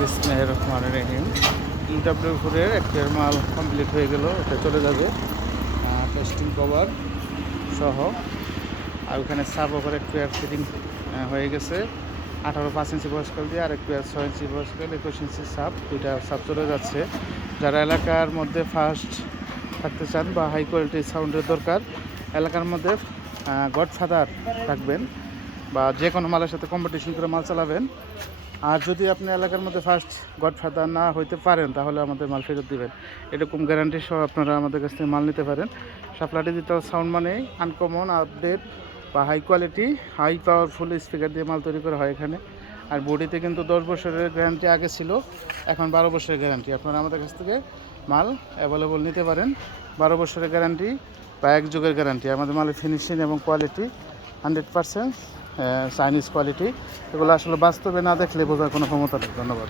বিসমিল্লাহির রহমানির রহিম। ইউডাব্লিউ4-এর একটির মাল কমপ্লিট হয়ে গেল, এটা চলে যাবে টেস্টিং কভার সহ। আর ওখানে সাব ওভার একটু এয়ার ফিটিং হয়ে গেছে 18.5 ইঞ্চি বয়স্কাল দিয়ে, আর একটু 6 ইঞ্চি বয়স্কাল 21 ইঞ্চি সাব, দুইটা সাব চলে যাচ্ছে। যারা এলাকার মধ্যে ফাস্ট থাকতে চান বা হাই কোয়ালিটির সাউন্ডের দরকার, এলাকার মধ্যে গডফাদার রাখবেন বা যে কোনো মালের সাথে কম্পিটিশন করে মাল চালাবেন। আর যদি আপনি এলাকার মধ্যে ফার্স্ট গডফাদার না হইতে পারেন, তাহলে আমাদের মাল ফেরত দিবেন, এরকম গ্যারান্টি সহ আপনারা আমাদের কাছ থেকে মাল নিতে পারেন। শাপলা ডিজিটাল সাউন্ড মানে আনকমন, আপডেট বা high quality, high powerful speaker দিয়ে মাল তৈরি করা হয় এখানে। আর বডিতে কিন্তু 10 বছরের গ্যারান্টি আগে ছিল, এখন 12 বছরের গ্যারান্টি। আপনারা আমাদের কাছ থেকে মাল অ্যাভেলেবল নিতে পারেন। 12 বছরের গ্যারান্টি বা 1 যুগের গ্যারান্টি। আমাদের মালের ফিনিশিং এবং কোয়ালিটি 100% চাইনিজ কোয়ালিটি। এগুলো আসলে বাস্তবে না দেখলে বোঝার কোনো ক্ষমতা নেই। ধন্যবাদ।